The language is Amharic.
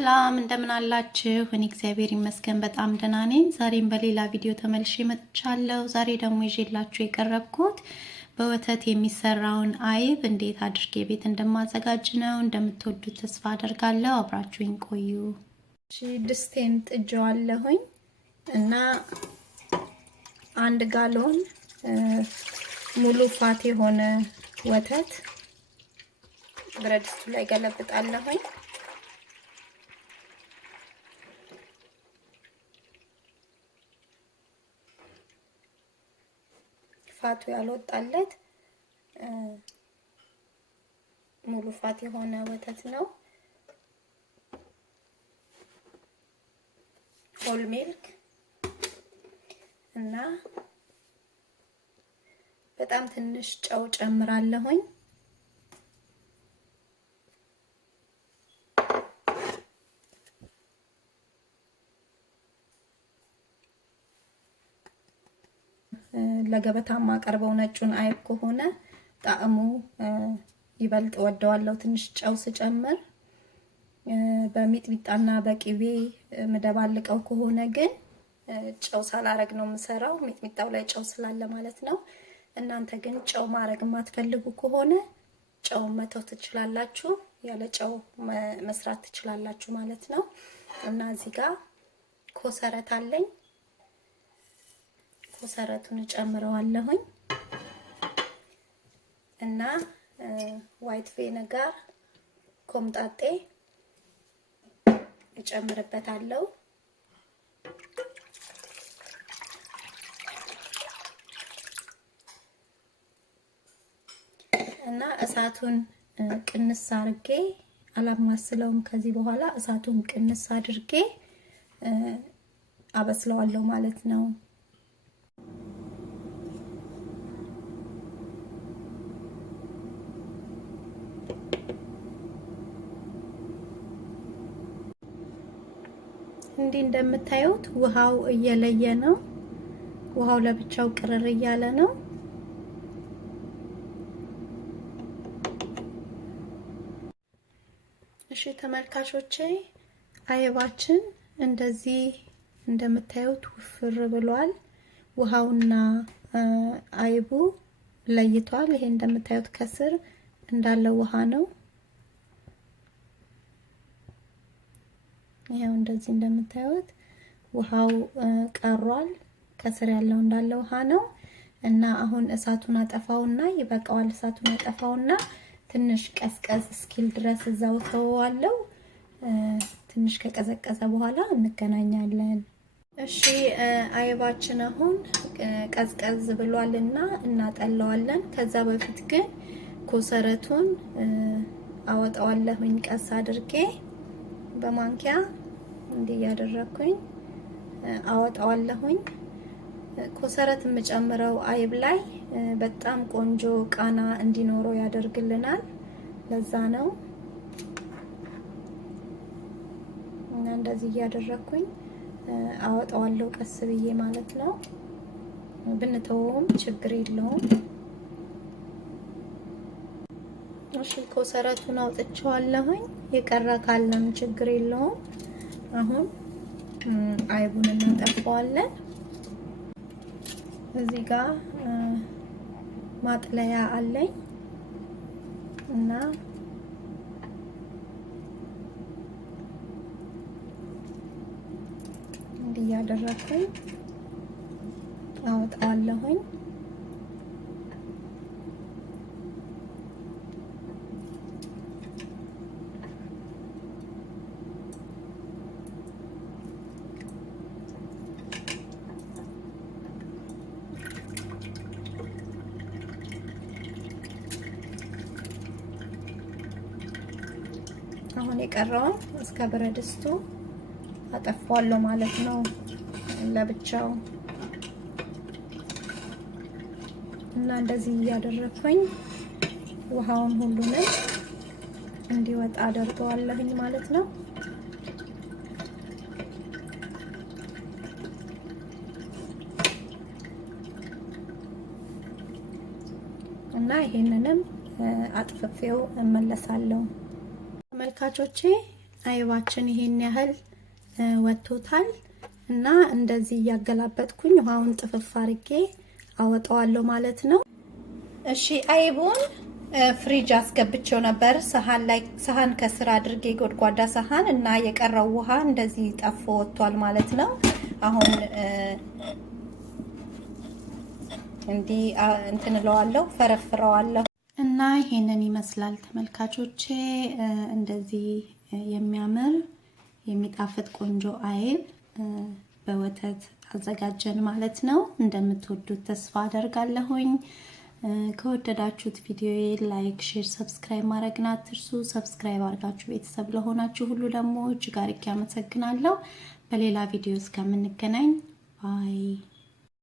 ሰላም እንደምን አላችሁ? እኔ እግዚአብሔር ይመስገን በጣም ደህና ነኝ። ዛሬም በሌላ ቪዲዮ ተመልሼ መጥቻለሁ። ዛሬ ደግሞ ይዤላችሁ የቀረብኩት በወተት የሚሰራውን አይብ እንዴት አድርጌ ቤት እንደማዘጋጅ ነው። እንደምትወዱት ተስፋ አደርጋለሁ። አብራችሁኝ ቆዩ። እሺ ድስቴን ጥጄዋለሁኝ እና 1 ጋሎን ሙሉ ፋት የሆነ ወተት ብረት ድስቱ ላይ ገለብጣለሁኝ። ፋቱ ያልወጣለት ሙሉ ፋት የሆነ ወተት ነው። ሆል ሚልክ እና በጣም ትንሽ ጨው ጨምራለሁኝ። ለገበታ ማቀርበው ነጩን አይብ ከሆነ ጣዕሙ ይበልጥ ወደዋለሁ ትንሽ ጨው ስጨምር። በሚጥሚጣና በቅቤ መደባልቀው ከሆነ ግን ጨው ሳላረግ ነው የምሰራው፣ ሚጥሚጣው ላይ ጨው ስላለ ማለት ነው። እናንተ ግን ጨው ማረግ የማትፈልጉ ከሆነ ጨው መተው ትችላላችሁ፣ ያለ ጨው መስራት ትችላላችሁ ማለት ነው። እና እዚህ ጋር ኮሰረት አለኝ። ኮሰረቱን ጨምረዋለሁኝ እና ዋይት vinegar ኮምጣጤ እጨምርበታለሁ። እና እሳቱን ቅንስ አድርጌ አላማስለውም። ከዚህ በኋላ እሳቱን ቅንስ አድርጌ አበስለዋለሁ ማለት ነው። እንዲህ እንደምታዩት ውሃው እየለየ ነው። ውሃው ለብቻው ቅርር እያለ ነው። እሺ ተመልካቾቼ አይባችን እንደዚህ እንደምታዩት ውፍር ብሏል። ውሃውና አይቡ ለይቷል። ይሄ እንደምታዩት ከስር እንዳለ ውሃ ነው። ይሄው እንደዚህ እንደምታዩት ውሃው ቀሯል። ከስር ያለው እንዳለ ውሃ ነው። እና አሁን እሳቱን አጠፋውና ይበቃዋል። እሳቱን አጠፋውና ትንሽ ቀዝቀዝ እስኪል ድረስ እዛው ተወዋለሁ። ትንሽ ከቀዘቀዘ በኋላ እንገናኛለን። እሺ አይባችን አሁን ቀዝቀዝ ብሏልና እናጠለዋለን። ከዛ በፊት ግን ኮሰረቱን አወጣዋለሁኝ ቀስ አድርጌ በማንኪያ እንዲህ ያደረኩኝ አወጣዋለሁኝ። ኮሰረት የምጨምረው አይብ ላይ በጣም ቆንጆ ቃና እንዲኖረው ያደርግልናል። ለዛ ነው እና እንደዚህ ያደረኩኝ አወጣዋለሁ ቀስ ብዬ ማለት ነው። ብንተውም ችግር የለውም። እሺ ኮሰረቱን አውጥቼዋለሁኝ። የቀረ ካለም ችግር የለውም። አሁን አይቡን እናጠፋዋለን። እዚህ ጋር ማጥለያ አለኝ እና እንዲህ ያደረኩኝ አወጣዋለሁኝ። አሁን የቀረውን እስከ ብረት ድስቱ አጠፋዋለሁ ማለት ነው ለብቻው። እና እንደዚህ እያደረኩኝ ውሃውን ሁሉንም እንዲወጣ አደርገዋለሁኝ ማለት ነው። እና ይሄንንም አጥፍፌው እመለሳለሁ። ተመልካቾቼ አይባችን ይሄን ያህል ወጥቶታል እና እንደዚህ ያገላበጥኩኝ ውሃውን ጥፍፍ አድርጌ አወጣዋለሁ ማለት ነው። እሺ አይቡን ፍሪጅ አስገብቼው ነበር ሰሃን ከስር አድርጌ ጎድጓዳ ሰሃን እና የቀረው ውሃ እንደዚህ ጠፎ ወጥቷል ማለት ነው። አሁን እንዲህ እንትንለዋለሁ ፈረፍረዋለሁ እና ይሄንን ይመስላል ተመልካቾቼ። እንደዚህ የሚያምር የሚጣፍጥ ቆንጆ አይብ በወተት አዘጋጀን ማለት ነው። እንደምትወዱት ተስፋ አደርጋለሁኝ። ከወደዳችሁት ቪዲዮዬ ላይክ፣ ሼር፣ ሰብስክራይብ ማድረግና አትርሱ። ሰብስክራይብ አድርጋችሁ ቤተሰብ ለሆናችሁ ሁሉ ደግሞ እጅግ አድርጌ አመሰግናለሁ። በሌላ ቪዲዮ እስከምንገናኝ ባይ